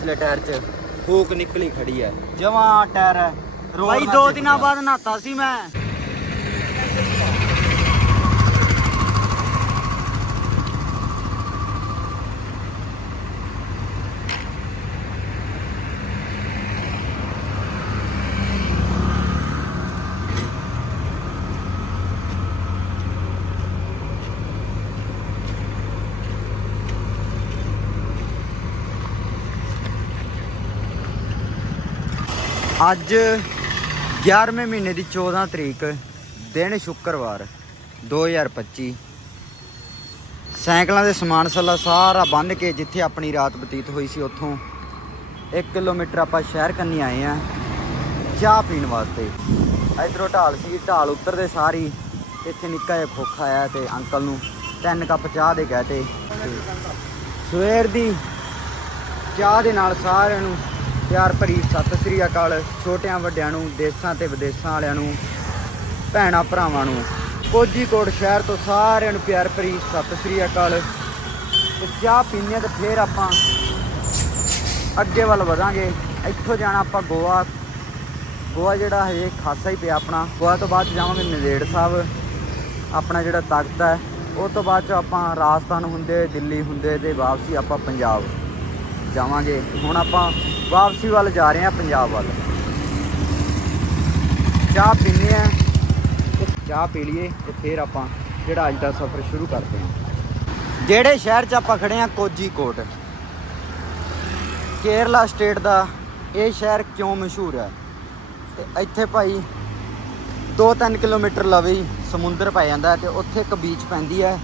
ਪਿਛਲੇ ਟਾਇਰ 'ਚ। ਫੂਕ ਨਿਕਲੀ ਖੜੀ ਹੈ ਜਮਾ ਟਾਇਰ। ਭਾਈ ਦੋ ਦਿਨਾਂ। ਬਾਅਦ ਨਹਾਤਾ ਸੀ ਮੈਂ। ਅੱਜ 11ਵੇਂ ਮਹੀਨੇ ਦੀ 14 ਤਰੀਕ, ਦਿਨ ਸ਼ੁੱਕਰਵਾਰ 2025 ਸਾਈਕਲਾਂ ਦੇ ਸਮਾਨ ਸੱਲਾ ਸਾਰਾ ਬੰਨ ਕੇ ਜਿੱਥੇ ਆਪਣੀ ਰਾਤ ਬਤੀਤ ਹੋਈ ਸੀ ਉੱਥੋਂ 1 ਕਿਲੋਮੀਟਰ ਆਪਾਂ ਸ਼ਹਿਰ ਕੰਨੀ ਆਏ ਆ, ਚਾਹ ਪੀਣ ਵਾਸਤੇ। ਇਧਰੋਂ ਢਾਲ ਸੀ, ਢਾਲ ਉਤਰਦੇ ਸਾਰੀ, ਇੱਥੇ ਨਿੱਕਾ ਜਿਹਾ ਖੋਖਾ ਆਇਆ ਤੇ ਅੰਕਲ ਨੂੰ ਤਿੰਨ ਕੱਪ ਚਾਹ ਦੇ ਗਏ ਤੇ ਸਵੇਰ ਦੀ ਚਾਹ ਦੇ ਨਾਲ ਸਾਰਿਆਂ ਨੂੰ ਪਿਆਰ ਭਰੀ ਸਤਿ ਸ੍ਰੀ ਅਕਾਲ ਛੋਟਿਆਂ ਵੱਡਿਆਂ ਨੂੰ, ਦੇਸਾਂ ਤੇ ਵਿਦੇਸਾਂ ਵਾਲਿਆਂ ਨੂੰ, ਭੈਣਾਂ ਭਰਾਵਾਂ ਨੂੰ। ਕੋਝੀਕੋਟ ਸ਼ਹਿਰ ਤੋਂ ਸਾਰਿਆਂ ਨੂੰ ਪਿਆਰ ਭਰੀ ਸਤਿ ਸ੍ਰੀ ਅਕਾਲ। ਤੇ ਚਾਹ ਪੀਣੇ ਆ ਤੇ ਫੇਰ ਆਪਾਂ ਅੱਗੇ ਵੱਲ ਵਧਾਂਗੇ। ਇੱਥੋਂ ਜਾਣਾ ਆਪਾਂ ਗੋਆ। ਗੋਆ ਜਿਹੜਾ ਹਜੇ ਖਾਸਾ ਹੀ ਪਿਆ ਆਪਣਾ। ਗੋਆ ਤੋਂ ਬਾਅਦ 'ਚ ਜਾਵਾਂਗੇ ਨੰਦੇੜ ਸਾਹਿਬ। ਆਪਣਾ ਜਿਹੜਾ ਤਖਤ ਹੈ, ਉਹ ਤੋਂ ਬਾਅਦ ਚ ਆਪਾਂ ਰਾਜਸਥਾਨ ਹੁੰਦੇ, ਦਿੱਲੀ ਹੁੰਦੇ ਤੇ ਵਾਪਸੀ ਆਪਾਂ ਪੰਜਾਬ ਜਾਵਾਂਗੇ। ਹੁਣ ਆਪਾਂ ਵਾਪਸੀ ਵੱਲ ਜਾ ਰਹੇ ਹਾਂ, ਪੰਜਾਬ ਵੱਲ। ਚਾਹ ਪੀਨੇ ਆ ਤੇ ਚਾਹ ਪੀ ਲਈਏ ਤੇ ਫਿਰ ਆਪਾਂ ਜਿਹੜਾ ਅੱਜ ਦਾ ਸਫ਼ਰ ਸ਼ੁਰੂ ਕਰਦੇ ਹਾਂ। ਜਿਹੜੇ ਸ਼ਹਿਰ 'ਚ ਆਪਾਂ ਖੜੇ ਆ ਕੋਜੀਕੋਟ ਕੇਰਲਾ ਸਟੇਟ ਦਾ ਇਹ ਸ਼ਹਿਰ ਕਿਉਂ ਮਸ਼ਹੂਰ ਹੈ? ਤੇ ਇੱਥੇ ਭਾਈ 2-3 ਕਿਲੋਮੀਟਰ ਲਵੇ ਸਮੁੰਦਰ ਪੈ ਜਾਂਦਾ ਹੈ ਤੇ ਉੱਥੇ ਇੱਕ ਬੀਚ ਪੈਂਦੀ ਹੈ।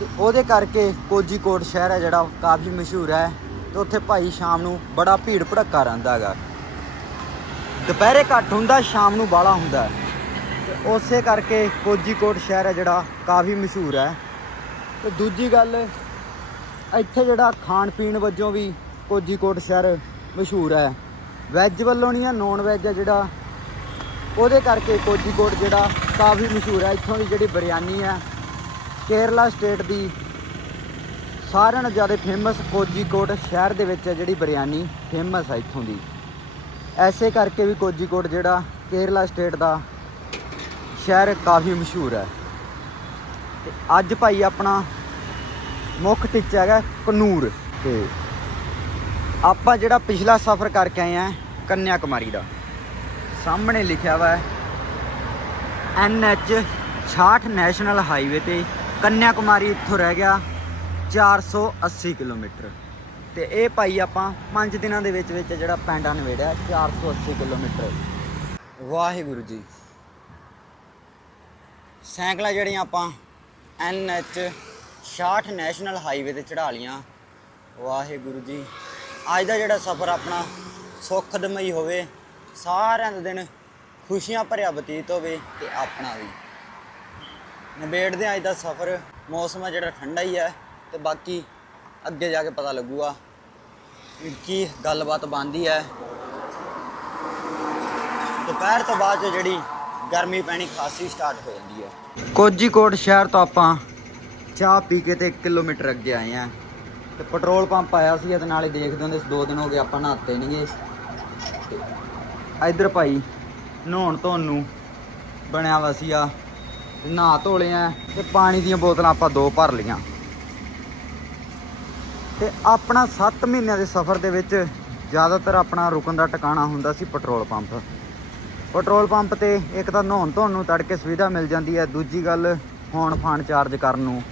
ਤੇ ਉਹਦੇ ਕਰਕੇ ਕੋਜੀਕੋਟ ਸ਼ਹਿਰ ਹੈ ਜਿਹੜਾ ਕਾਫੀ ਮਸ਼ਹੂਰ ਹੈ। ਤੇ ਉੱਥੇ ਭਾਈ ਸ਼ਾਮ ਨੂੰ ਬੜਾ ਭੀੜ ਭੜੱਕਾ ਰਹਿੰਦਾ ਹੈਗਾ। ਦੁਪਹਿਰੇ ਘੱਟ ਹੁੰਦਾ, ਸ਼ਾਮ ਨੂੰ ਬਾਲਾ ਹੁੰਦਾ। ਹੈ। ਤੇ ਉਸੇ ਕਰਕੇ ਕੋਜੀਕੋਟ ਸ਼ਹਿਰ ਹੈ ਜਿਹੜਾ, ਕਾਫੀ ਮਸ਼ਹੂਰ ਹੈ। ਤੇ ਦੂਜੀ ਗੱਲ, ਇੱਥੇ ਜਿਹੜਾ ਖਾਣ ਪੀਣ ਵਜੋਂ ਵੀ ਕੋਜੀਕੋਟ ਸ਼ਹਿਰ ਮਸ਼ਹੂਰ ਹੈ। ਵੈਜ ਵੱਲੋਂ ਨਹੀਂ ਆ ਨੌਨ ਵੈਜ ਹੈ ਜਿਹੜਾ। ਉਹਦੇ ਕਰਕੇ ਕੋਜੀਕੋਟ ਜਿਹੜਾ ਕਾਫੀ ਮਸ਼ਹੂਰ ਹੈ। ਇੱਥੋਂ ਦੀ ਜਿਹੜੀ ਬਿਰਿਆਨੀ ਹੈ, ਕੇਰਲਾ ਸਟੇਟ ਦੀ ਸਾਰਿਆਂ ਨਾਲੋਂ ਜ਼ਿਆਦਾ ਫੇਮਸ ਕੋਜੀਕੋਟ ਸ਼ਹਿਰ ਦੇ ਵਿੱਚ ਹੈ ਜਿਹੜੀ ਬਿਰਿਆਨੀ ਫੇਮਸ ਹੈ ਇੱਥੋਂ ਦੀ। ਐਸੇ ਕਰਕੇ ਵੀ ਕੋਜੀਕੋਟ ਜਿਹੜਾ ਕੇਰਲਾ ਸਟੇਟ ਦਾ ਸ਼ਹਿਰ ਕਾਫੀ ਮਸ਼ਹੂਰ ਹੈ। ਤੇ ਅੱਜ ਭਾਈ ਆਪਣਾ ਮੁੱਖ ਟਿੱਚਾ ਹੈਗਾ ਕਨੂਰ ਤੇ ਆਪਾਂ ਜਿਹੜਾ ਪਿਛਲਾ ਸਫ਼ਰ ਕਰਕੇ ਆਏ ਆ ਕੰਨਿਆ ਕੁਮਾਰੀ ਦਾ, ਸਾਹਮਣੇ ਲਿਖਿਆ ਵਾ ਐਨਐਚ 66 ਨੈਸ਼ਨਲ ਹਾਈਵੇ ਤੇ ਕੰਨਿਆ ਕੁਮਾਰੀ ਇੱਥੋਂ ਰਹਿ ਗਿਆ। 480 ਕਿਲੋਮੀਟਰ। ਤੇ ਇਹ ਭਾਈ ਆਪਾਂ 5 ਦਿਨਾਂ ਦੇ ਵਿੱਚ ਵਿੱਚ ਜਿਹੜਾ ਪੈਂਡਾ ਨਵੇੜਿਆ 480 ਕਿਲੋਮੀਟਰ। ਵਾਹਿਗੁਰੂ ਜੀ। ਸਾਈਕਲਾਂ ਜਿਹੜੀਆਂ ਆਪਾਂ ਐਨਐਚ 66 ਨੈਸ਼ਨਲ ਹਾਈਵੇ ਤੇ ਚੜਾ ਲੀਆਂ ਵਾਹਿਗੁਰੂ ਜੀ। ਅੱਜ ਦਾ ਜਿਹੜਾ ਸਫ਼ਰ ਆਪਣਾ ਸੁਖਦਮਈ ਹੋਵੇ, ਸਾਰਿਆਂ ਦਾ ਦਿਨ ਖੁਸ਼ੀਆਂ ਭਰਿਆ ਬਤੀਤ ਹੋਵੇ ਤੇ ਆਪਣਾ ਵੀ। ਨਿਬੇੜਦੇ ਅੱਜ ਦਾ ਸਫ਼ਰ। ਮੌਸਮ ਆ ਜਿਹੜਾ ਠੰਡਾ ਹੀ ਹੈ ਤੇ ਬਾਕੀ ਅੱਗੇ ਜਾ ਕੇ ਪਤਾ ਲੱਗੂਗਾ ਕੀ ਗੱਲਬਾਤ ਬਣਦੀ ਹੈ। ਦੁਪਹਿਰ ਤੋਂ ਬਾਅਦ 'ਚ ਜਿਹੜੀ ਗਰਮੀ ਪੈਣੀ ਖਾਸੀ ਸਟਾਰਟ ਹੋ ਜਾਂਦੀ ਹੈ। ਕੋਜੀਕੋਟ ਸ਼ਹਿਰ ਤੋਂ ਆਪਾਂ ਚਾਹ ਪੀ ਕੇ ਤੇ 1 ਕਿਲੋਮੀਟਰ ਅੱਗੇ ਆਏ ਆ ਤੇ ਪੈਟਰੋਲ ਪੰਪ ਆਇਆ ਸੀ ਤੇ ਨਾਲੇ ਦੇਖਦੇ ਹੁੰਦੇ ਸੀ ਦੋ ਦਿਨ ਹੋ ਗਏ ਆਪਾਂ ਨਹਾਤੇ ਨਹੀਂਗੇ ਇਧਰ ਭਾਈ ਨਹਾਉਣ ਧੋਣ ਨੂੰ ਬਣਿਆ ਵਾ ਸੀ ਆ ਨਹਾ ਧੋਲੇ ਆ ਤੇ ਪਾਣੀ ਦੀਆਂ ਬੋਤਲਾਂ ਆਪਾਂ ਦੋ ਭਰ ਲੀਆਂ ਤੇ ਆਪਣਾ 7 ਮਹੀਨਿਆਂ ਦੇ ਸਫ਼ਰ ਦੇ ਵਿੱਚ ਜ਼ਿਆਦਾਤਰ ਆਪਣਾ ਰੁਕਣ ਦਾ ਟਿਕਾਣਾ ਹੁੰਦਾ ਸੀ ਪੈਟਰੋਲ ਪੰਪ। ਪੈਟਰੋਲ ਪੰਪ ਤੇ ਇੱਕ ਤਾਂ ਨਹਾਉਣ ਧੋਣ ਨੂੰ ਤੜਕੇ ਸੁਵਿਧਾ ਮਿਲ ਜਾਂਦੀ ਹੈ, ਦੂਜੀ ਗੱਲ ਫੋਨ ਫਾਨ ਚਾਰਜ ਕਰਨ ਨੂੰ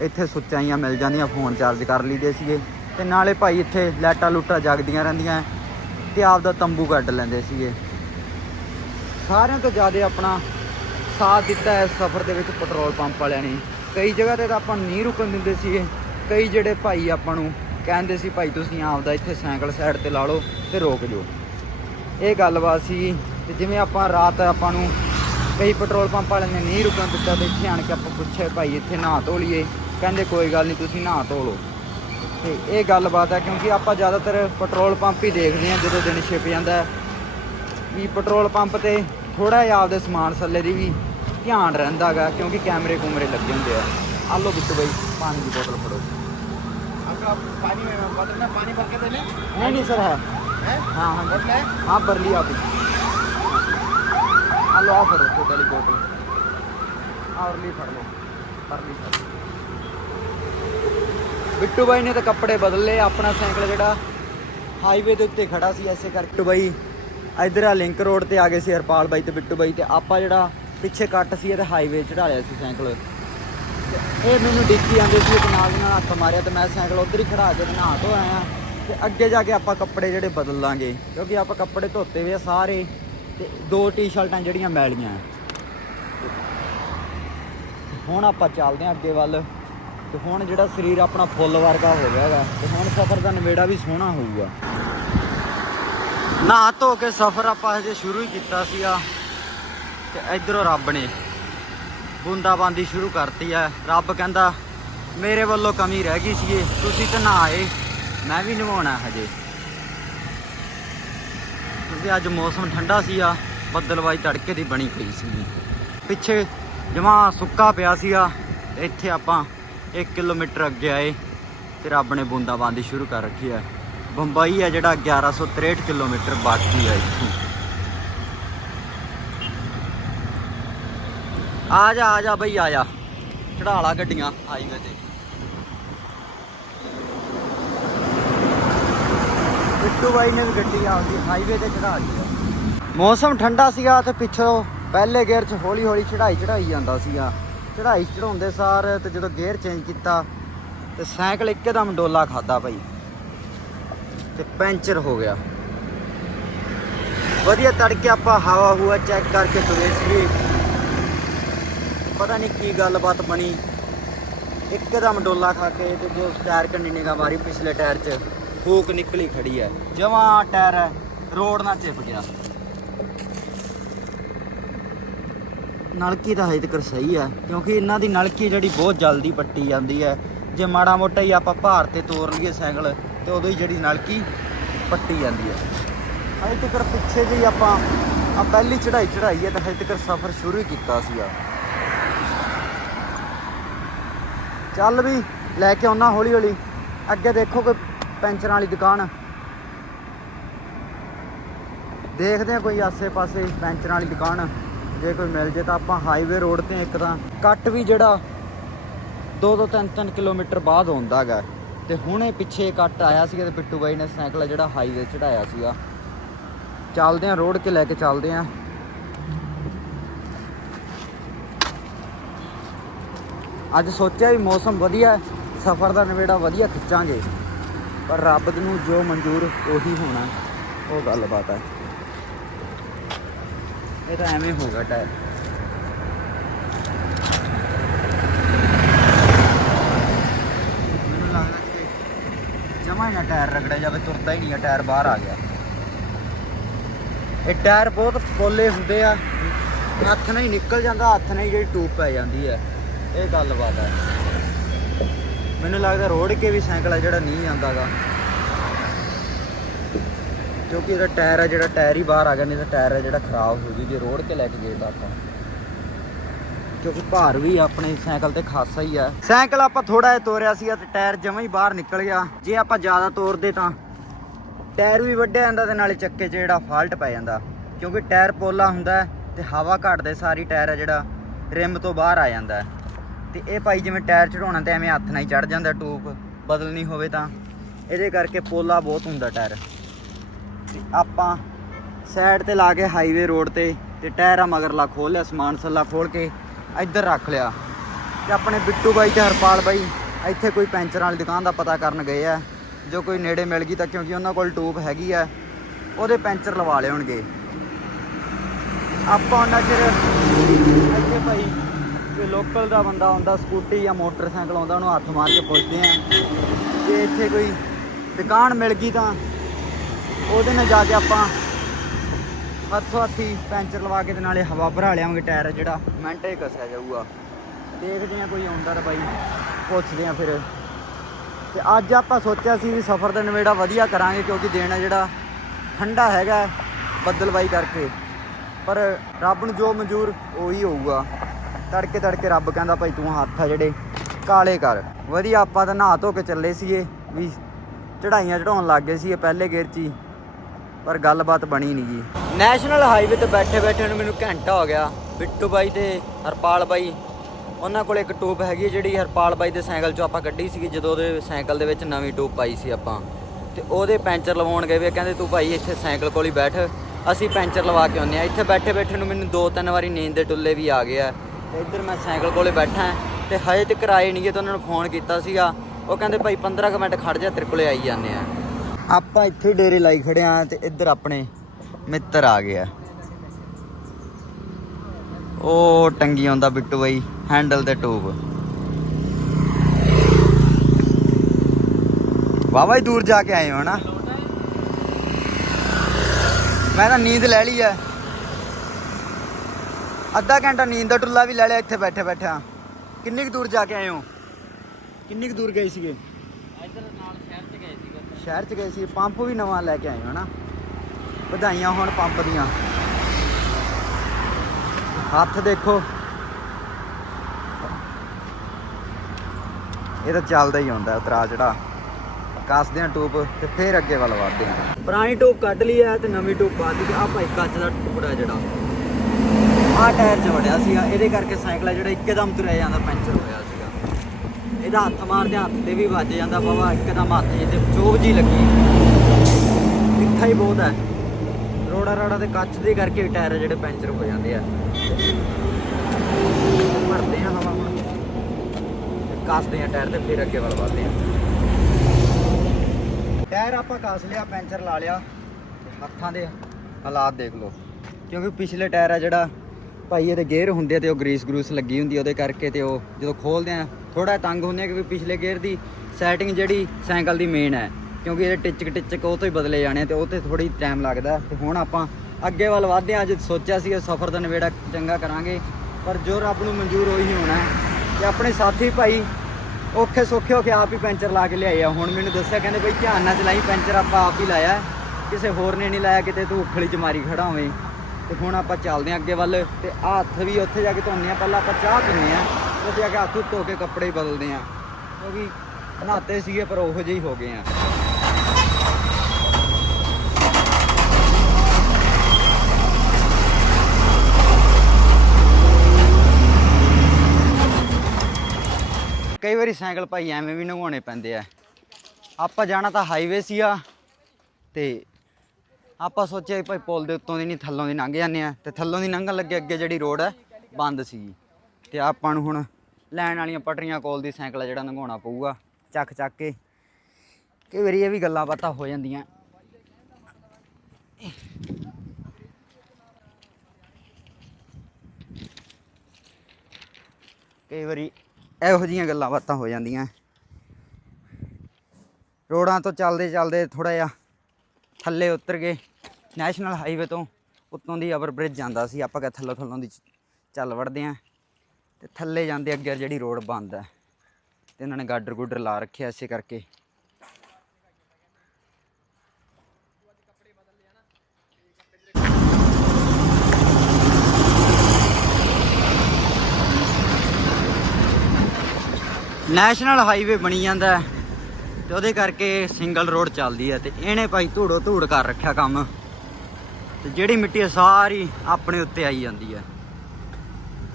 ਇੱਥੇ ਸੁੱਚਾਈਆਂ ਮਿਲ ਜਾਂਦੀਆਂ, ਫੋਨ ਚਾਰਜ ਕਰ ਲਈਦੇ ਸੀਗੇ। ਤੇ ਨਾਲੇ ਭਾਈ ਇੱਥੇ ਲਾਈਟਾਂ ਲੂਟਾਂ ਜਗਦੀਆਂ ਰਹਿੰਦੀਆਂ ਤੇ ਆਪਦਾ ਤੰਬੂ ਕੱਢ ਲੈਂਦੇ ਸੀਗੇ। ਸਾਰਿਆਂ ਤੋਂ ਜ਼ਿਆਦਾ ਆਪਣਾ ਸਾਥ ਦਿੱਤਾ ਹੈ ਸਫ਼ਰ ਦੇ ਵਿੱਚ ਪੈਟਰੋਲ ਪੰਪ ਵਾਲਿਆਂ ਨੇ। ਕਈ ਜਗ੍ਹਾ ਤੇ ਤਾਂ ਆਪਾਂ ਨਹੀਂ ਰੁਕਣ ਦਿੰਦੇ ਸੀਗੇ। ਕਈ ਜਿਹੜੇ ਭਾਈ ਆਪਾਂ ਨੂੰ ਕਹਿੰਦੇ ਸੀ, ਭਾਈ ਤੁਸੀਂ ਆਪਦਾ ਇੱਥੇ ਸਾਈਕਲ ਸਾਈਡ ਤੇ ਲਾ ਲਓ ਤੇ ਰੋਕ ਜਾਓ। ਇਹ ਗੱਲਬਾਤ ਸੀ ਤੇ ਜਿਵੇਂ ਆਪਾਂ ਰਾਤ ਆਪਾਂ ਨੂੰ ਕਈ ਪੈਟਰੋਲ ਪੰਪ ਵਾਲਿਆਂ ਨੇ ਨਹੀਂ ਰੁਕਣ ਦਿੱਤਾ ਤੇ ਇੱਥੇ ਆਣ ਕੇ ਆਪਾਂ ਪੁੱਛਿਆ, ਭਾਈ ਇੱਥੇ ਨਹਾ ਧੋ ਲਈਏ। ਕਹਿੰਦੇ, ਕੋਈ ਗੱਲ ਨਹੀਂ, ਤੁਸੀਂ ਨਹਾ ਧੋ ਲਓ। ਤੇ ਇਹ ਗੱਲਬਾਤ ਹੈ ਕਿਉਂਕਿ ਆਪਾਂ ਜ਼ਿਆਦਾਤਰ ਪੈਟਰੋਲ ਪੰਪ ਹੀ ਦੇਖਦੇ ਹਾਂ ਜਦੋਂ ਦਿਨ ਛਿਪ ਜਾਂਦਾ ਵੀ ਪੈਟਰੋਲ ਪੰਪ ਤੇ ਥੋੜਾ ਜਿਹਾ ਆਪਦੇ ਸਮਾਨ ਸੱਲੇ ਦੀ ਵੀ ਧਿਆਨ ਰਹਿੰਦਾਗਾ ਕਿਉਂਕਿ ਕੈਮਰੇ ਕੁਮਰੇ ਲੱਗੇ ਹੁੰਦੇ ਆ। ਆ ਲੋ ਵਿੱਚ ਬਾਈ, ਪਾਣੀ ਦੀ ਬੋਤਲ ਫੜੋ। हल्का पानी में बदलना पानी भर के देने नहीं नहीं सर है हैं हाँ हाँ बोतल है हाँ भर लिया अभी हाँ लो आओ फिर छोटे वाली बोतल हाँ और ली फड़ लो भर ली सर ਬਿੱਟੂ ਬਾਈ ਨੇ ਤਾਂ ਕੱਪੜੇ ਬਦਲ ਲਏ ਆਪਣਾ ਸਾਈਕਲ ਜਿਹੜਾ ਹਾਈਵੇ ਦੇ ਉੱਤੇ ਖੜਾ ਸੀ ਐਸੇ ਕਰਕੇ ਬਿੱਟੂ ਬਾਈ ਇਧਰ ਆ ਲਿੰਕ ਰੋਡ ਤੇ ਆ ਗਏ ਸੀ ਹਰਪਾਲ ਬਾਈ ਤੇ ਬਿੱਟੂ ਬਾਈ ਤੇ ਆਪਾਂ ਜਿਹੜਾ ਪਿੱਛੇ ਕੱਟ ਸੀ ਇਹਦੇ ਹਾਈਵੇ ਚੜਾ ਲਿਆ ਸੀ ਸਾਈਕਲ ਤੇ ਇਹ ਮੈਨੂੰ ਡਿੱਗੀ ਜਾਂਦੇ ਸੀ ਤੇ ਨਾਲ ਦੀ ਨਾਲ ਹੱਥ ਮਾਰਿਆ ਤੇ ਮੈਂ ਸਾਈਕਲ ਉੱਧਰ ਹੀ ਖੜਾ ਕੇ ਨਹਾ ਧੋ ਆਇਆ। ਤੇ ਅੱਗੇ ਜਾ ਕੇ ਆਪਾਂ ਕੱਪੜੇ ਜਿਹੜੇ ਬਦਲ ਲਾਂਗੇ ਕਿਉਂਕਿ ਆਪਾਂ ਕੱਪੜੇ ਧੋਤੇ ਹੋਏ ਆ ਸਾਰੇ ਤੇ ਦੋ ਟੀ-ਸ਼ਰਟਾਂ ਜਿਹੜੀਆਂ ਮੈਲੀਆਂ ਹੁਣ ਆਪਾਂ ਚੱਲਦੇ ਆਂ ਅੱਗੇ ਵੱਲ। ਤੇ ਹੁਣ ਜਿਹੜਾ ਸਰੀਰ ਆਪਣਾ ਫੁੱਲ ਵਰਗਾ ਹੋ ਗਿਆ ਹੈਗਾ, ਤੇ ਹੁਣ ਸਫ਼ਰ ਦਾ ਨਵੇੜਾ ਵੀ ਸੋਹਣਾ ਹੋਊਗਾ। ਨਹਾ ਧੋ ਕੇ ਸਫ਼ਰ ਆਪਾਂ ਹਜੇ ਸ਼ੁਰੂ ਹੀ ਕੀਤਾ ਸੀਗਾ, ਤੇ ਇਧਰੋਂ ਰੱਬ ਨੇ ਬੂੰਦਾਬਾਂਦੀ ਸ਼ੁਰੂ ਕਰਤੀ ਹੈ ਰੱਬ ਕਹਿੰਦਾ, ਮੇਰੇ ਵੱਲੋਂ ਕਮੀ ਰਹਿ ਗਈ ਸੀ ਤੁਸੀਂ ਤਾਂ ਨਾ ਆਏ। ਮੈਂ ਵੀ ਨਵਾਉਣਾ ਹਜੇ। ਕਿਉਂਕਿ ਅੱਜ ਮੌਸਮ ਠੰਡਾ ਸੀਗਾ ਬੱਦਲਵਾਈ ਤੜਕੇ ਦੀ ਬਣੀ ਪਈ ਸੀ। ਪਿੱਛੇ ਜਮਾ ਸੁੱਕਾ ਪਿਆ ਸੀਗਾ, ਇੱਥੇ ਆਪਾਂ 1 ਕਿਲੋਮੀਟਰ ਅੱਗੇ ਆਏ ਤੇ ਰੱਬ ਨੇ ਬੂੰਦਾਬਾਂਦੀ ਸ਼ੁਰੂ ਕਰ ਰੱਖੀ ਹੈ ਬੰਬਈ ਹੈ ਜਿਹੜਾ 1163 ਕਿਲੋਮੀਟਰ ਬਾਕੀ ਹੈ ਇੱਥੋਂ। ਆ ਜਾ ਆ ਜਾ ਬਈ ਆ ਜਾ ਚੜਾ ਲਾ ਗੱਡੀਆਂ ਹਾਈਵੇ ਤੇ। ਬਿੱਟੂ ਬਾਈ ਨੇ ਵੀ ਗੱਡੀ ਆਪਦੀ ਹਾਈਵੇ ਤੇ ਚੜਾ ਲਈ ਮੌਸਮ ਠੰਡਾ ਸੀਗਾ ਤੇ ਪਿੱਛੋਂ ਪਹਿਲੇ ਗੇਅਰ 'ਚ ਹੌਲੀ ਹੌਲੀ ਚੜਾਈ ਚੜਾਈ ਜਾਂਦਾ ਸੀਗਾ। ਚੜਾਈ ਚੜਾਉਂਦੇ ਸਾਰ ਤੇ ਜਦੋਂ ਗੇਅਰ ਚੇਂਜ ਕੀਤਾ ਤੇ ਸਾਈਕਲ ਇੱਕਦਮ ਡੋਲਾ ਖਾਦਾ ਭਾਈ ਤੇ ਪੈਂਚਰ ਹੋ ਗਿਆ। ਵਧੀਆ ਤੜਕੇ ਆਪਾਂ ਹਵਾ ਹੁਆ ਚੈੱਕ ਕਰਕੇ ਤੁਰੇ ਸੀਗੇ। ਪਤਾ ਨਹੀਂ ਕੀ ਗੱਲਬਾਤ ਬਣੀ। ਇੱਕਦਮ ਡੋਲਾ ਖਾ ਕੇ ਤੇ ਜੋ ਟਾਇਰ ਕੰਨੀ ਨਿਗਾ ਮਾਰੀ ਪਿਛਲੇ ਟਾਇਰ 'ਚ, ਫੂਕ ਨਿਕਲੀ ਖੜੀ ਹੈ ਜਮਾ ਟਾਇਰ ਰੋਡ ਨਾਲ ਚਿਪ ਗਿਆ। ਨਲਕੀ ਤਾਂ ਹਜੇ ਤੱਕ ਸਹੀ ਹੈ ਕਿਉਂਕਿ ਇਹਨਾਂ ਦੀ ਨਲਕੀ ਜਿਹੜੀ ਬਹੁਤ ਜਲਦੀ ਪੱਟੀ ਜਾਂਦੀ ਹੈ ਜੇ ਮਾੜਾ ਮੋਟਾ ਹੀ ਆਪਾਂ ਭਾਰ ਤੇ ਤੋਰ ਲਈਏ ਸਾਈਕਲ, ਤੇ ਉਦੋਂ ਹੀ ਜਿਹੜੀ ਨਲਕੀ ਪੱਟੀ ਜਾਂਦੀ ਹੈ ਹਜੇ ਤੱਕ ਪਿੱਛੇ ਜਿਹੀ ਆਪਾਂ ਆ ਪਹਿਲੀ ਚੜਾਈ ਚੜਾਈ ਹੈ ਤਾਂ ਹਜੇ ਤੱਕ ਸਫ਼ਰ ਸ਼ੁਰੂ ਹੀ ਕੀਤਾ ਸੀਗਾ। ਚੱਲ ਵੀ, ਲੈ ਕੇ ਆਉਣਾ ਹੌਲੀ ਹੌਲੀ। ਅੱਗੇ ਦੇਖੋ ਕੋਈ ਪੈਂਚਰਾਂ ਵਾਲੀ ਦੁਕਾਨ। ਦੇਖਦੇ ਆ ਕੋਈ ਆਸੇ-ਪਾਸੇ ਪੈਂਚਰਾਂ ਵਾਲੀ ਦੁਕਾਨ। ਜੇ ਕੋਈ ਮਿਲ ਜੇ ਤਾਂ ਆਪਾਂ ਹਾਈਵੇ ਰੋਡ ਤੇ ਇੱਕ ਤਾਂ ਕੱਟ ਵੀ ਜਿਹੜਾ 2 ਤੋਂ 3-3 ਕਿਲੋਮੀਟਰ ਬਾਅਦ ਆਉਂਦਾ ਹੈਗਾ ਤੇ ਹੁਣੇ ਪਿੱਛੇ ਕੱਟ ਆਇਆ ਸੀਗਾ ਤੇ ਪਿੱਟੂ ਬਾਈ ਨੇ ਸਾਈਕਲ ਜਿਹੜਾ ਹਾਈਵੇ ਚੜਾਇਆ ਸੀਗਾ। ਚੱਲਦੇ ਆ ਰੋਡ ਕੇ ਲੈ ਕੇ ਚੱਲਦੇ ਆ ਅੱਜ ਸੋਚਿਆ ਵੀ ਮੌਸਮ ਵਧੀਆ ਸਫ਼ਰ ਦਾ ਨਵੇੜਾ ਵਧੀਆ ਖਿੱਚਾਂਗੇ, ਪਰ ਰੱਬ ਨੂੰ ਜੋ ਮਨਜ਼ੂਰ ਉਹੀ ਹੋਣਾ, ਉਹ ਗੱਲਬਾਤ ਹੈ। ਇਹ ਤਾਂ ਐਵੇਂ ਹੋ ਗਿਆ ਟਾਇਰ। ਮੈਨੂੰ ਲੱਗਦਾ ਕਿ ਜਮਾ ਹੀ ਨਾ ਟਾਇਰ ਰਗੜਿਆ ਜਾਵੇ, ਤੁਰਦਾ ਹੀ ਨਹੀਂ ਆ, ਟਾਇਰ ਬਾਹਰ ਆ ਗਿਆ। ਇਹ ਟਾਇਰ ਬਹੁਤ ਪੋਲੇ ਹੁੰਦੇ ਆ, ਹੱਥ ਨਾਲ ਹੀ ਨਿਕਲ ਜਾਂਦਾ, ਹੱਥ ਨਾਲ ਹੀ ਜਿਹੜੀ ਟੂਬ ਪੈ ਜਾਂਦੀ ਹੈ। ਇਹ ਗੱਲਬਾਤ ਹੈ। ਮੈਨੂੰ ਲੱਗਦਾ ਰੋਡ ਕੇ ਵੀ ਸਾਈਕਲ ਆ ਜਿਹੜਾ ਨਹੀਂ ਆਂਦਾਗਾ ਕਿਉਂਕਿ ਇਹਦਾ ਟਾਇਰ ਆ ਜਿਹੜਾ ਟਾਇਰ ਹੀ ਬਾਹਰ ਆ ਗਿਆ, ਨਹੀਂ ਤਾਂ ਟਾਇਰ ਆ ਜਿਹੜਾ ਖਰਾਬ ਹੋ ਜੂ ਜੇ ਰੋੜ ਕੇ ਲੈ ਕੇ ਗਏ ਤਾਂ ਆਪਾਂ। ਕਿਉਂਕਿ ਭਾਰ ਵੀ ਆਪਣੇ ਸਾਈਕਲ ਤੇ ਖਾਸਾ ਹੀ ਆ। ਸਾਈਕਲ ਆਪਾਂ ਥੋੜਾ ਜਿਹਾ ਤੋਰਿਆ ਸੀਗਾ ਤੇ ਟਾਇਰ ਜਮਾਂ ਹੀ ਬਾਹਰ ਨਿਕਲ ਗਿਆ। ਜੇ ਆਪਾਂ ਜ਼ਿਆਦਾ ਤੋਰਦੇ ਤਾਂ ਟਾਇਰ ਵੀ ਵੱਢਿਆ ਜਾਂਦਾ ਤੇ ਨਾਲੇ ਚੱਕੇ 'ਚ ਜਿਹੜਾ ਫਾਲਟ ਪੈ ਜਾਂਦਾ। ਕਿਉਂਕਿ ਟਾਇਰ ਪੋਲਾ ਹੁੰਦਾ ਤੇ ਹਵਾ ਘਟਦੇ ਸਾਰੀ ਟਾਇਰ ਆ ਜਿਹੜਾ, ਰਿਮ ਤੋਂ ਬਾਹਰ ਆ ਜਾਂਦਾ। ਹੈ ਤੇ ਇਹ ਭਾਈ ਜਿਵੇਂ ਟਾਇਰ ਚੜਾਉਣਾ ਤੇ ਐਵੇਂ ਹੱਥ ਨਾਲ ਹੀ ਚੜ ਜਾਂਦਾ ਟੂਬ ਬਦਲਣੀ ਹੋਵੇ ਤਾਂ। ਇਹਦੇ ਕਰਕੇ ਪੋਲਾ ਬਹੁਤ ਹੁੰਦਾ ਟਾਇਰ। ਤੇ ਆਪਾਂ ਸਾਈਡ ਤੇ ਲਾ ਕੇ ਹਾਈਵੇ ਰੋਡ ਤੇ ਤੇ ਟਾਇਰਾਂ ਮਗਰਲਾ ਖੋਲ ਲਿਆ, ਸਮਾਨ ਸੱਲਾ ਖੋਲ ਕੇ ਇੱਧਰ ਰੱਖ ਲਿਆ। ਤੇ ਆਪਣੇ ਬਿੱਟੂ ਬਾਈ ਤੇ ਹਰਪਾਲ ਬਾਈ ਇੱਥੇ ਕੋਈ ਪੈਂਚਰਾਂ ਵਾਲੀ ਦੁਕਾਨ ਦਾ ਪਤਾ ਕਰਨ ਗਏ ਆ। ਜੋ ਕੋਈ ਨੇੜੇ ਮਿਲ ਗਈ ਤਾਂ ਕਿਉਂਕਿ ਉਹਨਾਂ ਕੋਲ ਟੂਬ ਹੈਗੀ ਆ, ਉਹਦੇ ਪੈਂਚਰ ਲਵਾ ਲਿਆਉਣਗੇ। ਆਪਾਂ ਉਹਨਾਂ ਚਿਰ ਇੱਥੇ ਭਾਈ ਕੋਈ ਲੋਕਲ ਦਾ ਬੰਦਾ ਆਉਂਦਾ, ਸਕੂਟੀ ਜਾਂ ਮੋਟਰਸਾਈਕਲ ਆਉਂਦਾ, ਉਹਨੂੰ ਹੱਥ ਮਾਰ ਕੇ ਪੁੱਛਦੇ ਆ ਜੇ ਇੱਥੇ ਕੋਈ ਦੁਕਾਨ ਮਿਲ ਗਈ ਤਾਂ ਉਹਦੇ ਨਾਲ ਜਾ ਕੇ ਆਪਾਂ ਹੱਥੋਂ ਹੱਥੀ ਪੈਂਚਰ ਲਵਾ ਕੇ ਤੇ ਨਾਲੇ ਹਵਾ ਭਰਾ ਲਿਆਵਾਂਗੇ ਟਾਇਰ ਜਿਹੜਾ, ਮਿੰਟੇ ਹੀ ਕੱਸਿਆ ਜਾਊਗਾ। ਦੇਖਦੇ ਆ ਕੋਈ ਆਉਂਦਾ ਤਾਂ ਬਾਈ, ਪੁੱਛਦੇ ਆ ਫਿਰ। ਤੇ ਅੱਜ ਆਪਾਂ ਸੋਚਿਆ ਸੀ ਵੀ ਸਫ਼ਰ ਦਾ ਨਵੇੜਾ ਵਧੀਆ ਕਰਾਂਗੇ ਕਿਉਂਕਿ ਦਿਨ ਜਿਹੜਾ ਠੰਡਾ ਹੈਗਾ, ਬੱਦਲਬਾਈ ਕਰਕੇ। ਪਰ ਰੱਬ ਨੂੰ ਜੋ ਮਨਜ਼ੂਰ, ਉਹੀ ਹੋਊਗਾ। ਤੜਕੇ ਤੜਕੇ ਰੱਬ ਕਹਿੰਦਾ ਭਾਈ ਤੂੰ ਹੱਥ ਆ ਜਿਹੜੇ, ਕਾਲੇ ਕਰ। ਵਧੀਆ ਆਪਾਂ ਤਾਂ ਨਹਾ ਧੋ ਕੇ ਚੱਲੇ ਸੀਗੇ, ਵੀ ਚੜਾਈਆਂ ਚੜਾਉਣ ਲੱਗ ਗਏ ਸੀ ਪਹਿਲੇ ਗੇਰ 'ਚ ਹੀ, ਪਰ ਗੱਲਬਾਤ ਬਣੀ ਨਹੀਂ ਜੀ ਨੈਸ਼ਨਲ ਹਾਈਵੇ ਤੇ ਬੈਠੇ ਬੈਠੇ ਨੂੰ ਮੈਨੂੰ ਘੰਟਾ ਹੋ ਗਿਆ, ਬਿੱਟੂ ਬਾਈ ਤੇ ਹਰਪਾਲ ਬਾਈ। ਉਹਨਾਂ ਕੋਲ ਇੱਕ ਟੂਪ ਹੈਗੀ ਜਿਹੜੀ ਹਰਪਾਲ ਬਾਈ ਦੇ ਸਾਈਕਲ 'ਚੋਂ ਆਪਾਂ ਕੱਢੀ ਸੀਗੀ, ਜਦੋਂ ਉਹਦੇ ਸਾਈਕਲ ਦੇ ਵਿੱਚ ਨਵੀਂ ਟੂਪ ਪਾਈ ਸੀ ਆਪਾਂ। ਤੇ ਉਹਦੇ ਪੈਂਚਰ ਲਵਾਉਣ ਗਏ ਵੀ ਕਹਿੰਦੇ ਤੂੰ ਭਾਈ ਇੱਥੇ ਸਾਈਕਲ ਕੋਲ ਹੀ ਬੈਠ, ਅਸੀਂ ਪੈਂਚਰ ਲਵਾ ਕੇ ਆਉਂਦੇ ਆ ਇੱਥੇ ਬੈਠੇ ਬੈਠੇ ਨੂੰ ਮੈਨੂੰ ਦੋ ਤਿੰਨ ਵਾਰੀ ਨੀਂਦ ਦੇ ਟੁੱਲੇ ਵੀ ਆ ਗਏ ਆ। ਤੇ ਇੱਧਰ ਮੈਂ ਸਾਈਕਲ ਕੋਲੇ ਬੈਠਾ ਤੇ ਹਜੇ ਤੱਕ ਆਏ ਨਹੀਂ ਗਏ ਤਾਂ ਉਹਨਾਂ ਨੂੰ ਫੋਨ ਕੀਤਾ ਸੀਗਾ। ਉਹ ਕਹਿੰਦੇ ਭਾਈ 15 ਕੁ ਮਿੰਟ ਖੜ ਜਾ, ਤੇਰੇ ਕੋਲੇ ਆਈ ਜਾਂਦੇ ਆ। ਆਪਾਂ ਇੱਥੇ ਡੇਰੇ ਲਾਈ ਖੜੇ ਆ ਤੇ ਇੱਧਰ ਆਪਣੇ ਮਿੱਤਰ ਆ ਗਏ ਉਹ ਟੰਗੀ ਆਉਂਦਾ ਬਿੱਟੂ ਬਾਈ, ਹੈਂਡਲ ਤੇ ਟੂਬ ਵਾਵਾ ਹੀ ਦੂਰ ਜਾ ਕੇ ਆਏ ਹੋ ਨਾ ਮੈਂ ਤਾਂ ਨੀਂਦ ਲੈ ਲਈ ਐ ਅੱਧਾ ਘੰਟਾ ਨੀਂਦ ਦਾ ਟੁੱਲਾ ਵੀ ਲੈ ਲਿਆ ਇੱਥੇ ਬੈਠੇ ਬੈਠਾ ਕਿੰਨੀ ਕੁ ਦੂਰ ਜਾ ਕੇ ਆਏ ਹੋ? ਕਿੰਨੀ ਕੁ ਦੂਰ ਗਏ ਸੀਗੇ? ਇੱਧਰ ਨਾਲ ਸ਼ਹਿਰ ਚ ਗਏ ਸੀਗੇ ਸ਼ਹਿਰ ਚ ਗਏ ਸੀ ਪੰਪ ਵੀ ਨਵਾਂ ਲੈ ਕੇ ਆਏ ਹੋ ਨਾ ਵਧਾਈਆਂ ਹੋਣ ਪੰਪ ਦੀਆਂ। ਹੱਥ ਦੇਖੋ। ਇਹ ਤਾਂ ਚੱਲਦਾ ਹੀ ਹੁੰਦਾ ਉਤਰਾ ਚੜਾ ਕੱਸਦੇ ਆ ਟੂਬ ਤੇ ਫੇਰ ਅੱਗੇ ਵੱਲ ਵਧਦੇ ਆ। ਪੁਰਾਣੀ ਟੂਬ ਕੱਢ ਲਈ ਐ ਤੇ ਨਵੀਂ ਟੂਬ ਪਾ ਦਿੱਤੀ। ਆ ਭਾਈ ਕੱਚ ਦਾ ਟੁਕੜਾ ਜਿਹੜਾ। ਆ ਟਾਇਰ 'ਚ ਵੜਿਆ ਸੀਗਾ, ਇਹਦੇ ਕਰਕੇ ਸਾਈਕਲ ਆ ਜਿਹੜਾ ਇੱਕਦਮ ਤੁਰਿਆ ਜਾਂਦਾ, ਪੈਂਚਰ ਹੋਇਆ ਸੀਗਾ। ਇਹਦਾ ਹੱਥ ਮਾਰਦੇ ਹੱਥ ਤੇ ਵੀ ਵੱਜ ਜਾਂਦਾ, ਬਾਬਾ ਇੱਕਦਮ ਹੱਥ ਜੇ ਤੇ ਚੋਬ ਜੀ ਲੱਗੀ। ਤਿੱਖਾ ਹੀ ਬਹੁਤ ਹੈ। ਰੋੜਾ ਰੋੜਾ ਤੇ ਕੱਚ ਦੇ ਕਰਕੇ ਟਾਇਰ ਜਿਹੜੇ ਪੈਂਚਰ ਹੋ ਜਾਂਦੇ ਆ। ਭਰਦੇ ਆ ਹਵਾ ਹੁਣ। ਕੱਸਦੇ ਆ ਟਾਇਰ ਤੇ ਫਿਰ ਅੱਗੇ ਵੱਲ ਵਧਦੇ ਆ। ਟਾਇਰ ਆਪਾਂ ਕੱਸ ਲਿਆ, ਪੈਂਚਰ ਲਾ ਲਿਆ। ਹੱਥਾਂ ਦੇ ਹਾਲਾਤ ਦੇਖ ਲਓ। ਕਿਉਂਕਿ ਪਿਛਲੇ ਟਾਇਰ ਆ ਜਿਹੜਾ ਭਾਈ ਇਹਦੇ ਗੇਅਰ ਹੁੰਦੇ ਆ ਤੇ ਉਹ ਗਰੀਸ ਗਰੂਸ ਲੱਗੀ ਹੁੰਦੀ ਉਹਦੇ ਕਰਕੇ ਤੇ ਉਹ ਜਦੋਂ ਖੋਲਦੇ ਆ ਥੋੜਾ ਤੰਗ ਹੁੰਦੇ ਆ ਕਿਉਂਕਿ ਪਿਛਲੇ ਗੇਅਰ ਦੀ ਸੈਟਿੰਗ ਜਿਹੜੀ ਸਾਈਕਲ ਦੀ ਮੇਨ ਹੈ, ਕਿਉਂਕਿ ਇਹਦੇ ਟਿਚਕ ਟਿਚਕ ਉਹ ਤੋਂ ਹੀ ਬਦਲੇ ਜਾਣੇ ਆ ਤੇ ਉਹ ਤੇ ਥੋੜੀ ਟਾਈਮ ਲੱਗਦਾ ਤੇ ਹੁਣ ਆਪਾਂ ਅੱਗੇ ਵੱਲ ਵਧਦੇ ਆ, ਅੱਜ ਸੋਚਿਆ ਸੀ ਸਫ਼ਰ ਦਾ ਨਵੇੜਾ ਚੰਗਾ ਕਰਾਂਗੇ, ਪਰ ਜੋ ਰੱਬ ਨੂੰ ਮਨਜ਼ੂਰ ਹੋਈ ਹੀ ਹੋਣਾ ਹੈ। ਤੇ ਆਪਣੇ ਸਾਥੀ ਭਾਈ ਔਖੇ ਸੌਖੇ ਹੋ ਕੇ ਆਪ ਹੀ ਪੈਂਚਰ ਲਾ ਕੇ ਲਿਆਏ ਆ। ਹੁਣ ਮੈਨੂੰ ਦੱਸਿਆ, ਕਹਿੰਦੇ ਬਈ ਧਿਆਨ ਨਾਲ ਚਲਾਈ, ਪੈਂਚਰ ਆਪਾਂ ਆਪ ਹੀ ਲਾਇਆ ਕਿਸੇ ਹੋਰ ਨੇ ਨਹੀਂ ਲਾਇਆ, ਕਿਤੇ ਤੂੰ ਉਖਲੀ ਚ ਮਾਰੀ ਖੜਾ ਹੋਵੇਂ। ਤੇ ਹੁਣ ਆਪਾਂ ਚੱਲਦੇ ਆਂ ਅੱਗੇ ਵੱਲ ਤੇ ਆਹ ਹੱਥ ਵੀ ਉੱਥੇ ਜਾ ਕੇ ਧੋਨੇ ਆ, ਪਹਿਲਾਂ ਆਪਾਂ ਚਾਹ ਪੀਂਦੇ ਆ ਉੱਥੇ ਜਾ ਕੇ ਹੱਥ ਧੋ ਕੇ ਕੱਪੜੇ ਹੀ ਬਦਲਦੇ ਆ ਕਿਉਂਕਿ ਨਹਾਤੇ ਸੀਗੇ, ਪਰ ਉਹੋ ਜਿਹੇ ਹੀ ਹੋ ਗਏ ਆ। ਕਈ ਵਾਰੀ ਸਾਈਕਲ ਭਾਈ ਐਵੇਂ ਵੀ ਨਗਾਉਣੇ ਪੈਂਦੇ ਆ। ਆਪਾਂ ਜਾਣਾ ਤਾਂ ਹਾਈਵੇ ਸੀ ਆ, ਤੇ ਆਪਾਂ ਸੋਚਿਆ ਵੀ ਭਾਈ ਪੁਲ ਦੇ ਉੱਤੋਂ ਦੀ ਨਹੀਂ, ਥੱਲੋਂ ਦੀ ਲੰਘ ਜਾਂਦੇ ਆ। ਤੇ ਥੱਲੋਂ ਦੀ ਲੰਘਣ ਲੱਗੇ ਅੱਗੇ ਜਿਹੜੀ ਰੋਡ ਹੈ ਬੰਦ ਸੀ। ਤੇ ਆਪਾਂ ਨੂੰ ਹੁਣ ਲੈਣ ਵਾਲੀਆਂ ਪਟਰੀਆਂ ਕੋਲ ਦੀ ਸਾਈਕਲ ਆ ਜਿਹੜਾ ਲੰਘਾਉਣਾ ਪਊਗਾ, ਚੱਕ ਚੱਕ ਕੇ। ਕਈ ਵਾਰੀ ਇਹ ਵੀ ਗੱਲਾਂ ਬਾਤਾਂ ਹੋ ਜਾਂਦੀਆਂ। ਕਈ ਵਾਰੀ ਇਹੋ ਜੀਆਂ ਗੱਲਾਂ ਬਾਤਾਂ ਹੋ ਜਾਂਦੀਆਂ। ਰੋਡਾਂ ਤੋਂ ਚੱਲਦੇ ਚੱਲਦੇ ਥੋੜਾ ਜਿਹਾ ਥੱਲੇ ਉਤਰ ਕੇ ਨੈਸ਼ਨਲ ਹਾਈਵੇ ਤੋਂ ਉੱਤੋਂ ਦੀ ਓਵਰ ਬ੍ਰਿਜ ਜਾਂਦਾ ਸੀ। ਆਪਾਂ ਕਹ ਥੱਲੋਂ ਥੱਲੋਂ ਦੀ ਚੱਲ ਵੜਦੇ ਆਂ ਤੇ ਥੱਲੇ ਜਾਂਦੇ ਅੱਗੇ ਜਿਹੜੀ ਰੋਡ ਬੰਦ ਹੈ, ਤੇ ਇਹਨਾਂ ਨੇ ਗਾਡਰ ਗੁੱਡਰ ਲਾ ਰੱਖਿਆ ਇਸੇ ਕਰਕੇ। ਨੈਸ਼ਨਲ ਹਾਈਵੇ ਬਣੀ ਜਾਂਦਾ ਹੈ। ਤੇ ਉਹਦੇ ਕਰਕੇ ਸਿੰਗਲ ਰੋਡ ਚੱਲਦੀ ਹੈ ਤੇ ਇਹਨੇ ਭਾਈ ਧੂੜੋ ਧੂੜ ਕਰ ਰੱਖਿਆ ਕੰਮ। ਤੇ ਜਿਹੜੀ ਮਿੱਟੀ ਹੈ ਸਾਰੀ ਆਪਣੇ ਉੱਤੇ ਆਈ ਜਾਂਦੀ ਹੈ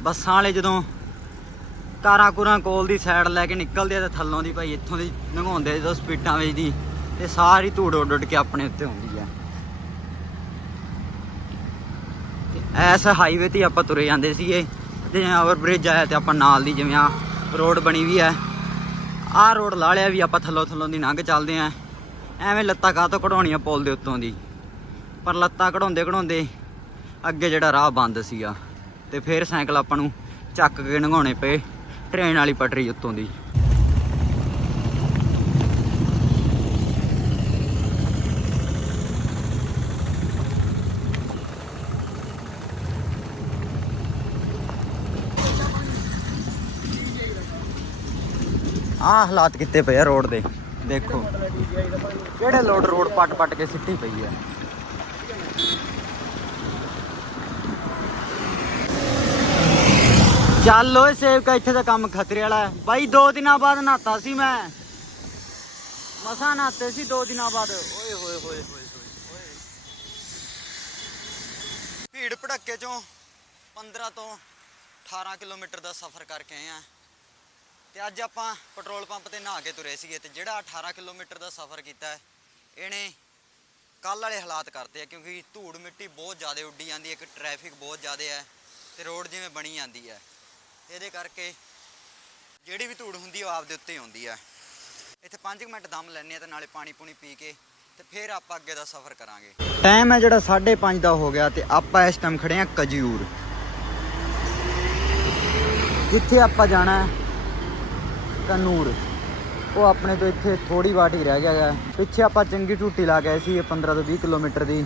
ਬੱਸਾਂ ਵਾਲੇ ਜਦੋਂ ਕਾਰਾਂ ਕੁਰਾਂ ਕੋਲ ਦੀ ਸਾਈਡ ਲੈ ਕੇ ਨਿਕਲਦੇ ਆ ਤੇ ਥੱਲੋਂ ਦੀ ਭਾਈ ਇੱਥੋਂ ਦੀ ਲੰਘਾਉਂਦੇ ਜਦੋਂ ਸਪੀਡਾਂ ਵਿੱਚ ਦੀ ਤੇ ਸਾਰੀ ਧੂੜ ਉੱਡ ਉੱਡ ਕੇ ਆਪਣੇ ਉੱਤੇ ਆਉਂਦੀ ਹੈ ਤੇ ਐਸ ਹਾਈਵੇ ਤੇ ਆਪਾਂ ਤੁਰੇ ਜਾਂਦੇ ਸੀਗੇ, ਤੇ ਓਵਰ ਬ੍ਰਿਜ ਆਇਆ ਤੇ ਆਪਾਂ ਨਾਲ ਦੀ ਜਿਵੇਂ ਆ ਰੋਡ ਬਣੀ ਵੀ ਹੈ ਆਹ ਰੋਡ ਲਾ ਲਿਆ ਵੀ ਆਪਾਂ ਥੱਲੋਂ ਥੱਲੋਂ ਦੀ ਲੰਘ ਚੱਲਦੇ ਆਂ। ਐਵੇਂ ਲੱਤਾਂ ਕਾਹ ਕਾਹਤੋਂ ਕਢਾਉਣੀਆਂ ਪੁਲ ਦੇ ਉੱਤੋਂ ਦੀ। ਪਰ ਲੱਤਾਂ ਕਢਾਉਂਦੇ ਕਢਾਉਂਦੇ ਅੱਗੇ ਜਿਹੜਾ ਰਾਹ ਬੰਦ ਸੀਗਾ ਤੇ ਫਿਰ ਸਾਈਕਲ ਆਪਾਂ ਨੂੰ ਚੱਕ ਕੇ ਲੰਘਾਉਣੇ ਪਏ, ਟ੍ਰੇਨ ਵਾਲੀ ਪਟਰੀ ਉੱਤੋਂ ਦੀ। ਆਹ ਹਾਲਾਤ ਕਿੱਤੇ ਪਏ ਆ ਰੋਡ ਦੇ? ਦੇਖੋ। ਕਿਹੜੇ ਲੋਡ ਰੋਡ ਪੱਟ ਪੱਟ ਕੇ ਸਿੱਟੀ ਪਈ ਆ? ਚੱਲ ਓਏ ਸੇਵਕਾ, ਇੱਥੇ ਦਾ ਕੰਮ ਖਤਰੇ ਵਾਲਾ ਹੈ। ਬਾਈ, ਦੋ ਦਿਨਾਂ ਬਾਅਦ ਨਹਾਤਾ ਸੀ ਮੈਂ। ਮਸਾ ਨਹਾਤੇ ਸੀ ਦੋ ਦਿਨਾਂ ਬਾਅਦ। ਓਏ, ਹੋਏ ਹੋਏ ਹੋਏ ਭੀੜ ਭੜੱਕੇ ਚੋਂ 15 ਤੋਂ 18 ਕਿਲੋਮੀਟਰ ਦਾ ਸਫ਼ਰ ਕਰਕੇ ਆਏ ਆ। ਤੇ ਅੱਜ ਆਪਾਂ ਪੈਟਰੋਲ ਪੰਪ ਤੇ ਨਹਾ ਕੇ ਤੁਰੇ ਸੀਗੇ ਤੇ ਜਿਹੜਾ 18 ਕਿਲੋਮੀਟਰ ਦਾ ਸਫ਼ਰ ਕੀਤਾ ਹੈ, ਇਹਨੇ ਕੱਲ ਵਾਲੇ ਹਾਲਾਤ ਕਰਤੇ ਆ, ਕਿਉਂਕਿ ਧੂੜ ਮਿੱਟੀ ਬਹੁਤ ਜ਼ਿਆਦਾ ਉੱਡੀ ਜਾਂਦੀ ਹੈ ਕਿ ਟ੍ਰੈਫਿਕ ਬਹੁਤ ਜ਼ਿਆਦਾ ਹੈ ਤੇ ਰੋਡ ਜਿਵੇਂ ਬਣੀ ਜਾਂਦੀ ਹੈ। ਇਹਦੇ ਕਰਕੇ ਜਿਹੜੀ ਵੀ ਧੂੜ ਹੁੰਦੀ ਉਹ ਆਪਦੇ ਉੱਤੇ ਆਉਂਦੀ ਹੈ। ਇੱਥੇ 5 ਮਿੰਟ ਦਮ ਲੈਣੇ ਆ ਤੇ ਨਾਲੇ ਪਾਣੀ ਪੂਣੀ ਪੀ ਕੇ ਤੇ ਫਿਰ ਆਪਾਂ ਅੱਗੇ ਦਾ ਸਫ਼ਰ ਕਰਾਂਗੇ। ਟਾਈਮ ਹੈ ਜਿਹੜਾ 5:30 ਦਾ ਹੋ ਗਿਆ ਤੇ ਆਪਾਂ ਇਸ ਟਾਈਮ ਖੜੇ ਆ ਕਜੂਰ। ਜਿੱਥੇ ਆਪਾਂ ਜਾਣਾ ਹੈ ਨੂਰ। ਉਹ ਆਪਣੇ ਤੋਂ ਇੱਥੇ ਥੋੜੀ ਵਾਟ ਹੀ ਰਹਿ ਗਿਆ ਹੈ ਪਿੱਛੇ ਆਪਾਂ ਚੰਗੀ ਟੂਟੀ ਲਾ ਗਏ ਸੀ, ਇਹ 15 ਤੋਂ 20 ਕਿਲੋਮੀਟਰ ਦੀ।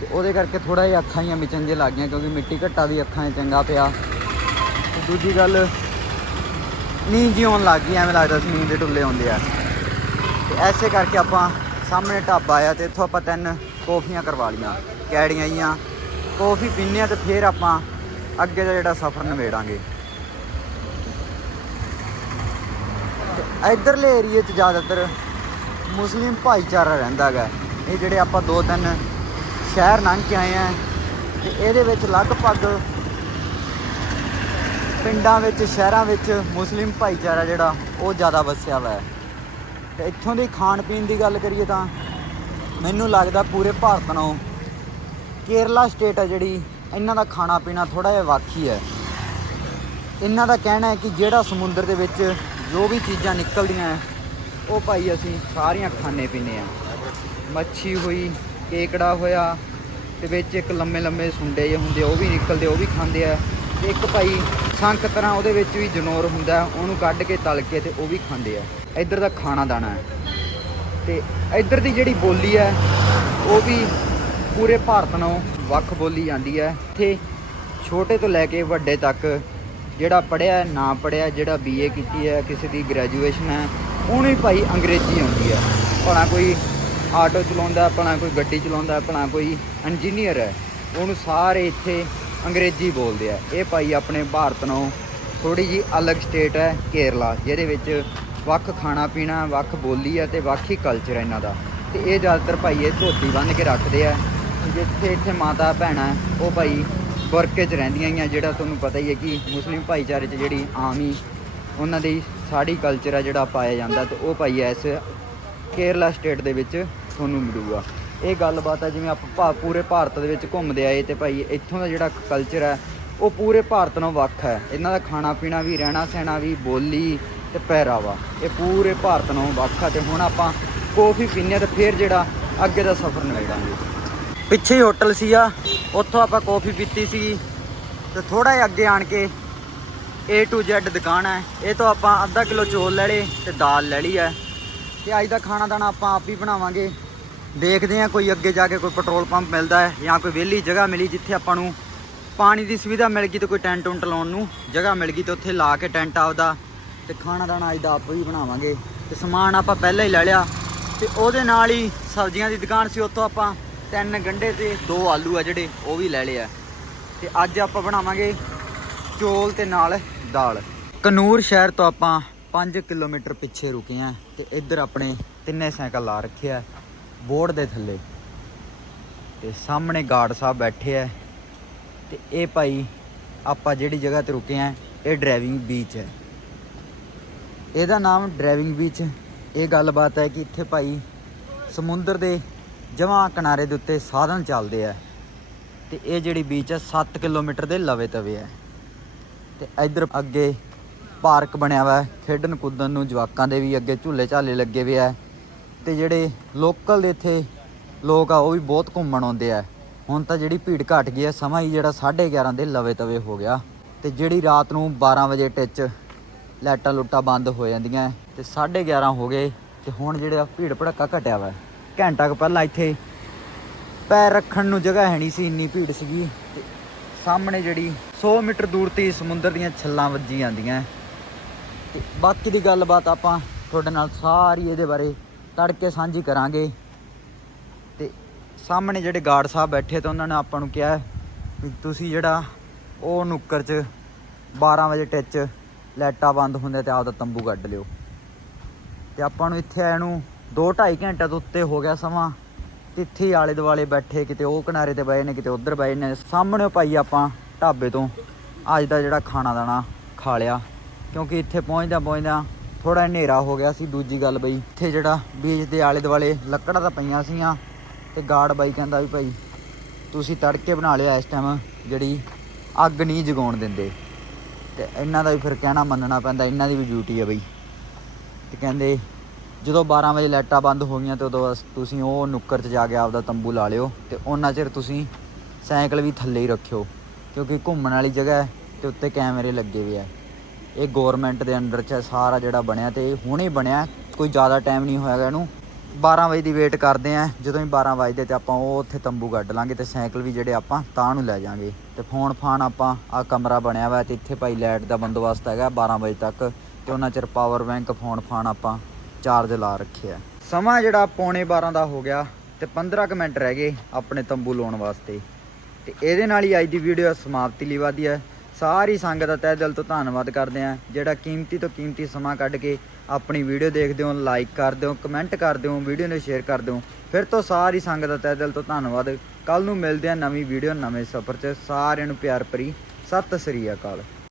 ਤੇ ਉਹਦੇ ਕਰਕੇ ਥੋੜਾ ਜਿਹਾ ਅੱਖਾਂ ਹੀ ਮਿਚਨ ਜੇ ਲੱਗ ਗਈਆਂ, ਕਿਉਂਕਿ ਮਿੱਟੀ ਘੱਟਾ ਵੀ ਅੱਖਾਂ 'ਚ ਚੰਗਾ ਪਿਆ। ਤੇ ਦੂਜੀ ਗੱਲ, ਨੀਂਦ ਜੀ ਆਉਣ ਲੱਗ ਗਈ, ਐਵੇਂ ਲੱਗਦਾ ਸੀ ਨੀਂਦ ਦੇ ਟੁੱਲੇ ਆਉਂਦੇ ਆ। ਤੇ ਐਸੇ ਕਰਕੇ ਆਪਾਂ ਸਾਹਮਣੇ ਢਾਬਾ ਆਇਆ ਤੇ ਇੱਥੋਂ ਆਪਾਂ ਤਿੰਨ ਕੌਫੀਆਂ ਕਰਵਾ ਲੀਆਂ ਕੈੜੀਆਂ ਜੀਆਂ। ਕੌਫੀ ਪੀਂਦੇ ਆ ਤੇ ਫਿਰ ਆਪਾਂ ਅੱਗੇ ਦਾ ਜਿਹੜਾ ਸਫ਼ਰ ਨਿਬੇੜਾਂਗੇ। ਇਧਰਲੇ ਏਰੀਏ 'ਚ ਜ਼ਿਆਦਾਤਰ ਮੁਸਲਿਮ ਭਾਈਚਾਰਾ ਰਹਿੰਦਾ ਹੈਗਾ। ਇਹ ਜਿਹੜੇ ਆਪਾਂ ਦੋ ਤਿੰਨ ਸ਼ਹਿਰ ਲੰਘ ਕੇ ਆਏ ਆ, ਤੇ ਇਹਦੇ ਵਿੱਚ ਲਗਭਗ ਪਿੰਡਾਂ ਵਿੱਚ, ਸ਼ਹਿਰਾਂ ਵਿੱਚ ਮੁਸਲਿਮ ਭਾਈਚਾਰਾ ਜਿਹੜਾ, ਉਹ ਜ਼ਿਆਦਾ ਵਸਿਆ ਹੋਇਆ ਹੈ। ਤੇ ਇੱਥੋਂ ਦੇ ਖਾਣ ਪੀਣ ਦੀ ਗੱਲ ਕਰੀਏ ਤਾਂ ਮੈਨੂੰ ਲੱਗਦਾ ਪੂਰੇ ਭਾਰਤ ਨੂੰ ਕੇਰਲਾ ਸਟੇਟ ਹੈ ਜਿਹੜੀ, ਇਹਨਾਂ ਦਾ ਖਾਣਾ ਪੀਣਾ ਥੋੜਾ ਜਿਹਾ ਵਾਖੀ ਹੈ। ਇਹਨਾਂ ਦਾ ਕਹਿਣਾ ਹੈ ਕਿ ਜਿਹੜਾ ਸਮੁੰਦਰ ਦੇ ਵਿੱਚ ਜੋ ਵੀ ਚੀਜ਼ਾਂ ਨਿਕਲਦੀਆਂ, ਉਹ ਭਾਈ ਅਸੀਂ ਸਾਰੀਆਂ ਖਾਣੇ ਪੀਨੇ ਆ ਮੱਛੀ ਹੋਈ, ਕੇਕੜਾ ਹੋਇਆ, ਤੇ ਵਿੱਚ ਇੱਕ ਲੰਮੇ ਲੰਮੇ ਸੁੰਡੇ ਜੇ ਹੁੰਦੇ ਉਹ ਵੀ ਨਿਕਲਦੇ, ਉਹ ਵੀ ਖਾਂਦੇ ਆ। ਤੇ ਇੱਕ ਭਾਈ ਸੰਕ ਤਰ੍ਹਾਂ ਉਹਦੇ ਵਿੱਚ ਵੀ ਜਨੌਰ ਹੁੰਦਾ, ਉਹਨੂੰ ਕੱਢ ਕੇ, ਤਲ ਕੇ ਤੇ ਉਹ ਵੀ ਖਾਂਦੇ ਆ। ਇੱਧਰ ਦਾ ਖਾਣਾ ਦਾਣਾ ਹੈ। ਤੇ ਇੱਧਰ ਦੀ ਜਿਹੜੀ ਬੋਲੀ ਹੈ, ਉਹ ਵੀ ਪੂਰੇ ਭਾਰਤ ਨਾਲੋਂ ਵੱਖ ਬੋਲੀ ਜਾਂਦੀ ਹੈ। ਇੱਥੇ ਛੋਟੇ ਤੋਂ ਲੈ ਕੇ ਵੱਡੇ ਤੱਕ ਜਿਹੜਾ ਪੜਿਆ ਨਾ ਪੜਿਆ ਜਿਹੜਾ ਬੀਏ ਕੀਤੀ ਹੈ ਕਿਸੇ ਦੀ ਗ੍ਰੈਜੂਏਸ਼ਨ ਹੈ ਉਹਨੂੰ ਹੀ ਭਾਈ ਅੰਗਰੇਜ਼ੀ ਆਉਂਦੀ ਹੈ। ਭਲਾ ਕੋਈ ਆਟੋ ਚਲਾਉਂਦਾ ਭਲਾ ਕੋਈ ਗੱਡੀ ਚਲਾਉਂਦਾ ਭਲਾ ਕੋਈ ਇੰਜੀਨੀਅਰ ਹੈ ਉਹਨੂੰ ਸਾਰੇ ਇੱਥੇ ਅੰਗਰੇਜ਼ੀ ਬੋਲਦੇ ਆ। ਇਹ ਭਾਈ ਆਪਣੇ ਭਾਰਤ ਨੂੰ ਥੋੜੀ ਜੀ ਅਲੱਗ ਸਟੇਟ ਹੈ ਕੇਰਲਾ ਜਿਹਦੇ ਵਿੱਚ ਵੱਖ ਖਾਣਾ ਪੀਣਾ ਵੱਖ ਬੋਲੀ ਹੈ ਤੇ ਵੱਖ ਹੀ ਕਲਚਰ ਹੈ ਇਹਨਾਂ ਦਾ। ਤੇ ਇਹ ਜ਼ਿਆਦਾਤਰ ਭਾਈ ਇਹ ਧੋਤੀ ਬੰਨ੍ਹ ਕੇ ਰੱਖਦੇ ਆ। ਜਿੱਥੇ ਇੱਥੇ ਮਾਤਾ ਭੈਣਾਂ ਹੈ, ਉਹ ਭਾਈ ਬੁਰਕੇ 'ਚ ਰਹਿੰਦੀਆਂ ਹੀ ਆ, ਜਿਹੜਾ ਤੁਹਾਨੂੰ ਪਤਾ ਹੀ ਹੈ ਕਿ ਮੁਸਲਿਮ ਭਾਈਚਾਰੇ 'ਚ ਜਿਹੜੀ ਆਮ ਹੀ ਉਹਨਾਂ ਦੀ ਸਾੜੀ ਕਲਚਰ ਆ ਜਿਹੜਾ ਪਾਇਆ ਜਾਂਦਾ ਤੇ ਉਹ ਭਾਈ ਇਸ ਕੇਰਲਾ ਸਟੇਟ ਦੇ ਵਿੱਚ ਤੁਹਾਨੂੰ ਮਿਲੂਗਾ। ਇਹ ਗੱਲਬਾਤ ਹੈ ਜਿਵੇਂ ਆਪਾਂ ਭਾ- ਪੂਰੇ ਭਾਰਤ ਦੇ ਵਿੱਚ ਘੁੰਮਦੇ ਆਏ ਤੇ ਭਾਈ ਇੱਥੋਂ ਦਾ ਜਿਹੜਾ ਕਲਚਰ ਹੈ ਉਹ ਪੂਰੇ ਭਾਰਤ ਨਾਲੋਂ ਵੱਖ ਹੈ। ਇਹਨਾਂ ਦਾ ਖਾਣਾ ਪੀਣਾ ਵੀ, ਰਹਿਣਾ ਸਹਿਣਾ ਵੀ, ਬੋਲੀ ਤੇ ਪਹਿਰਾਵਾ, ਇਹ ਪੂਰੇ ਭਾਰਤ ਨਾਲੋਂ ਵੱਖ ਹੈ ਤੇ ਹੁਣ ਆਪਾਂ ਕੌਫੀ ਪੀਂਦੇ ਹਾਂ ਤੇ ਫਿਰ ਜਿਹੜਾ ਅੱਗੇ ਦਾ ਸਫ਼ਰ ਨਿਕਲਾਂਗੇ ਪਿੱਛੇ ਹੀ ਹੋਟਲ ਸੀਗਾ ਉੱਥੋਂ ਆਪਾਂ ਕੌਫੀ ਪੀਤੀ ਸੀ। ਤੇ ਥੋੜਾ ਜਿਹਾ ਅੱਗੇ ਆਣ ਕੇ A to Z ਦੁਕਾਨ ਹੈ। ਇਹ ਤੋਂ ਆਪਾਂ ਅੱਧਾ ਕਿਲੋ ਚੌਲ ਲੈ ਲਏ ਤੇ ਦਾਲ ਲੈ ਲਈ ਹੈ। ਤੇ ਅੱਜ ਦਾ ਖਾਣਾ ਦਾਣਾ ਆਪਾਂ ਆਪ ਹੀ ਬਣਾਵਾਂਗੇ। ਦੇਖਦੇ ਹਾਂ ਕੋਈ ਅੱਗੇ ਜਾ ਕੇ ਕੋਈ ਪੈਟਰੋਲ ਪੰਪ ਮਿਲਦਾ ਹੈ ਜਾਂ ਕੋਈ ਵਿਹਲੀ ਜਗ੍ਹਾ ਮਿਲੀ ਜਿੱਥੇ ਆਪਾਂ ਨੂੰ ਪਾਣੀ ਦੀ ਸੁਵਿਧਾ ਮਿਲ ਗਈ ਤੇ ਕੋਈ ਟੈਂਟ ਟੁੰਟ ਲਾਉਣ ਨੂੰ ਜਗ੍ਹਾ ਮਿਲ ਗਈ ਤੇ ਉੱਥੇ ਲਾ ਕੇ ਟੈਂਟ ਆਪਦਾ ਤੇ ਖਾਣਾ ਦਾਣਾ ਅੱਜ ਦਾ ਆਪ ਹੀ ਬਣਾਵਾਂਗੇ। ਤੇ ਸਮਾਨ ਆਪਾਂ ਪਹਿਲਾਂ ਹੀ ਲੈ ਲਿਆ ਤੇ ਉਹਦੇ ਨਾਲ ਹੀ ਸਬਜ਼ੀਆਂ ਦੀ ਦੁਕਾਨ ਸੀ, ਉੱਥੋਂ ਆਪਾਂ ਤਿੰਨ ਗੰਢੇ ਤੇ ਦੋ ਆਲੂ ਆ ਜਿਹੜੇ, ਉਹ ਵੀ ਲੈ ਲਏ ਆ। ਤੇ ਅੱਜ ਆਪਾਂ ਬਣਾਵਾਂਗੇ ਚੋਲ ਤੇ ਨਾਲ ਦਾਲ। ਕਨੂਰ ਸ਼ਹਿਰ ਤੋਂ ਆਪਾਂ 5 ਕਿਲੋਮੀਟਰ ਪਿੱਛੇ ਰੁਕੇ ਆ ਤੇ ਇੱਧਰ ਆਪਣੇ ਤਿੰਨੇ ਸਾਈਕਲ ਲਾ ਰੱਖੇ ਆ ਬੋਰਡ ਦੇ ਥੱਲੇ। ਤੇ ਸਾਹਮਣੇ ਗਾਰਡ ਸਾਹਿਬ ਬੈਠੇ ਆ। ਤੇ ਇਹ ਭਾਈ ਆਪਾਂ ਜਿਹੜੀ ਜਗ੍ਹਾ ਤੇ ਰੁਕੇ ਆ, ਇਹ ਡਰਾਈਵਿੰਗ ਬੀਚ ਹੈ। ਇਹਦਾ ਨਾਮ ਡਰਾਈਵਿੰਗ ਬੀਚ, ਇਹ ਗੱਲਬਾਤ ਹੈ ਕਿ ਇੱਥੇ ਭਾਈ ਸਮੁੰਦਰ ਦੇ ਜਮਾਂ ਕਿਨਾਰੇ ਦੇ ਉੱਤੇ ਸਾਧਨ ਚੱਲਦੇ ਆ ਤੇ ਇਹ ਜਿਹੜੀ ਬੀਚ ਹੈ 7 ਕਿਲੋਮੀਟਰ ਦੇ ਲਵੇ ਤਵੇ ਹੈ ਤੇ ਇਧਰ ਅੱਗੇ ਪਾਰਕ ਬਣਿਆ ਹੋਇਆ ਖੇਡਣ ਕੁੱਦਣ ਨੂੰ ਜਵਾਕਾਂ ਦੇ ਵੀ ਅੱਗੇ ਝੂਲੇ ਝਾਲੇ ਲੱਗੇ ਹੋਏ ਆ। ਤੇ ਜਿਹੜੇ ਲੋਕਲ ਦੇ ਇੱਥੇ ਲੋਕ ਆ, ਉਹ ਵੀ ਬਹੁਤ ਘੁੰਮਣ ਆਉਂਦੇ ਆ। ਹੁਣ ਤਾਂ ਜਿਹੜੀ ਭੀੜ ਘਟ ਗਈ ਹੈ ਸਮਾਂ ਹੀ ਜਿਹੜਾ 11:30 ਦੇ ਲਵੇ ਤਵੇ ਹੋ ਗਿਆ। ਤੇ ਜਿਹੜੀ ਰਾਤ ਨੂੰ 12 ਵਜੇ ਟਿਚ ਲਾਈਟਾਂ ਲੁੱਟਾਂ ਬੰਦ ਹੋ ਜਾਂਦੀਆਂ ਹੈ ਤੇ 11:30 ਹੋ ਗਏ, ਤੇ ਹੁਣ ਜਿਹੜਾ ਭੀੜ ਭੜੱਕਾ ਘਟਿਆ ਵਾ। ਘੰਟਾ ਕੁ ਪਹਿਲਾਂ ਇੱਥੇ ਪੈਰ ਰੱਖਣ ਨੂੰ ਜਗ੍ਹਾ ਹੈ ਨਹੀਂ ਸੀ, ਇੰਨੀ ਭੀੜ ਸੀਗੀ। ਤੇ ਸਾਹਮਣੇ ਜਿਹੜੀ 100 ਮੀਟਰ ਦੂਰ ਤੇ ਸਮੁੰਦਰ ਦੀਆਂ ਛੱਲਾਂ ਵੱਜੀ ਜਾਂਦੀਆਂ ਤੇ ਬਾਕੀ ਦੀ ਗੱਲਬਾਤ ਆਪਾਂ ਤੁਹਾਡੇ ਨਾਲ ਸਾਰੀ ਇਹਦੇ ਬਾਰੇ ਤੜਕੇ ਸਾਂਝੀ ਕਰਾਂਗੇ। ਤੇ ਸਾਹਮਣੇ ਜਿਹੜੇ ਗਾਰਡ ਸਾਹਿਬ ਬੈਠੇ ਤੇ ਉਹਨਾਂ ਨੇ ਆਪਾਂ ਨੂੰ ਕਿਹਾ ਵੀ ਤੁਸੀਂ ਜਿਹੜਾ ਉਹ ਨੁੱਕਰ 'ਚ 12 ਵਜੇ ਟਿੱਚ ਲਾਈਟਾਂ ਬੰਦ ਹੁੰਦੇ ਤੇ ਆਪਦਾ ਤੰਬੂ ਕੱਢ ਲਿਓ। ਤੇ ਆਪਾਂ ਨੂੰ ਇੱਥੇ ਆਇਆ ਨੂੰ ਦੋ ਢਾਈ ਘੰਟੇ ਤੋਂ ਉੱਤੇ ਹੋ ਗਿਆ ਸਮਾਂ। ਤੇ ਆਲੇ ਦੁਆਲੇ ਬੈਠੇ ਕਿਤੇ ਉਹ ਕਿਨਾਰੇ ਤੇ ਬਏ ਨੇ ਕਿਤੇ ਉੱਧਰ ਬਏ ਨੇ ਸਾਹਮਣੇ ਭਾਈ ਆਪਾਂ ਢਾਬੇ ਤੋਂ। ਅੱਜ ਦਾ ਜਿਹੜਾ ਖਾਣਾ ਦਾਣਾ ਖਾ ਲਿਆ। ਕਿਉਂਕਿ ਇੱਥੇ ਪਹੁੰਚਦਾ ਪਹੁੰਚਦਾ ਥੋੜਾ ਹਨੇਰਾ ਹੋ ਗਿਆ ਸੀ ਦੂਜੀ ਗੱਲ ਬਈ। ਇੱਥੇ ਜਿਹੜਾ ਬੀਜ ਦੇ ਆਲੇ ਦੁਆਲੇ ਲੱਕੜਾਂ ਤਾਂ ਪਈਆਂ ਸੀਆਂ ਤੇ ਗਾਰਡ ਬਾਈ ਕਹਿੰਦਾ ਵੀ ਭਾਈ, ਤੁਸੀਂ ਤੜਕੇ ਬਣਾ ਲਿਆ ਇਸ ਟਾਈਮ ਜਿਹੜੀ ਅੱਗ ਨਹੀਂ ਜਗਾਉਣ ਦਿੰਦੇ। ਤੇ ਇਹਨਾਂ ਦਾ ਵੀ ਫਿਰ ਕਹਿਣਾ ਮੰਨਣਾ ਪੈਂਦਾ, ਇਹਨਾਂ ਦੀ ਵੀ ਡਿਊਟੀ ਹੈ ਬਈ। ਤੇ ਕਹਿੰਦੇ ਜਦੋਂ 12 ਵਜੇ ਲਾਈਟਾਂ ਬੰਦ ਹੋ ਗਈਆਂ ਤੇ ਉਦੋਂ ਬਸ ਤੁਸੀਂ ਉਹ ਨੁੱਕਰ 'ਚ ਜਾ ਕੇ ਆਪਦਾ ਤੰਬੂ ਲਾ ਲਿਓ ਤੇ ਉਹਨਾਂ ਚਿਰ ਤੁਸੀਂ ਸਾਈਕਲ ਵੀ ਥੱਲੇ ਹੀ ਰੱਖਿਓ, ਕਿਉਂਕਿ ਘੁੰਮਣ ਵਾਲੀ ਜਗ੍ਹਾ ਹੈ ਤੇ ਉੱਤੇ ਕੈਮਰੇ ਲੱਗੇ ਵੀ ਆ। ਇਹ ਗਵਰਨਮੈਂਟ ਦੇ ਅੰਡਰ 'ਚ ਸਾਰਾ ਜਿਹੜਾ ਬਣਿਆ ਤੇ ਹੁਣੇ ਬਣਿਆ, ਕੋਈ ਜ਼ਿਆਦਾ ਟਾਈਮ ਨਹੀਂ ਹੋਇਆਗਾ ਇਹਨੂੰ। 12 ਵਜੇ ਦੀ ਵੇਟ ਕਰਦੇ ਆ, ਜਦੋਂ ਹੀ 12 ਵਜਦੇ ਤੇ ਆਪਾਂ ਉਹ ਉੱਥੇ ਤੰਬੂ ਗੱਡ ਲਾਂਗੇ ਤੇ ਸਾਈਕਲ ਵੀ ਜਿਹੜੇ ਆਪਾਂ ਤਾਂ ਨੂੰ ਲੈ ਜਾਾਂਗੇ। ਤੇ ਫੋਨ ਫਾਨ ਆਪਾਂ ਆ ਕਮਰਾ ਬਣਿਆ ਹੋਇਆ ਤੇ ਇੱਥੇ ਭਾਈ ਲਾਈਟ ਦਾ ਬੰਦੋਬਸਤ ਹੈਗਾ 12 ਵਜੇ ਤੱਕ ਤੇ ਉਹਨਾਂ ਚਿਰ ਪਾਵਰ ਬੈਂਕ ਫੋਨ ਫਾਨ ਆਪਾਂ ਚਾਰਜ ਲਾ ਰੱਖਿਆ। ਸਮਾਂ ਜਿਹੜਾ ਪੌਣੇ 12 ਦਾ ਹੋ ਗਿਆ ਤੇ 15 ਕੁ ਮਿੰਟ ਰਹਿ ਗਏ ਆਪਣੇ ਤੰਬੂ ਲਾਉਣ ਵਾਸਤੇ। ਤੇ ਇਹਦੇ ਨਾਲ ਹੀ ਅੱਜ ਦੀ ਵੀਡੀਓ ਸਮਾਪਤੀ ਲਈ ਵਾਦੀ ਹੈ। ਸਾਰੀ ਸੰਗਤ ਦਾ ਤਹਿ ਦਿਲ ਤੋਂ ਧੰਨਵਾਦ ਕਰਦੇ ਆ ਜਿਹੜਾ ਕੀਮਤੀ ਤੋਂ ਕੀਮਤੀ ਸਮਾਂ ਕੱਢ ਕੇ ਆਪਣੀ ਵੀਡੀਓ ਦੇਖਦੇ ਹੋ ਲਾਈਕ ਕਰਦੇ ਹੋ ਕਮੈਂਟ ਕਰਦੇ ਹੋ, ਵੀਡੀਓ ਨੂੰ ਸ਼ੇਅਰ ਕਰਦੇ ਹੋ, ਫਿਰ ਤੋਂ ਸਾਰੀ ਸੰਗਤ ਦਾ ਤਹਿ ਦਿਲ ਤੋਂ ਧੰਨਵਾਦ। ਕੱਲ ਨੂੰ ਮਿਲਦੇ ਆ ਨਵੀਂ ਵੀਡੀਓ ਨਵੇਂ ਸਫ਼ਰ 'ਚ। ਸਾਰਿਆਂ ਨੂੰ ਪਿਆਰ ਭਰੀ। ਸਤਿ ਸ੍ਰੀ ਅਕਾਲ।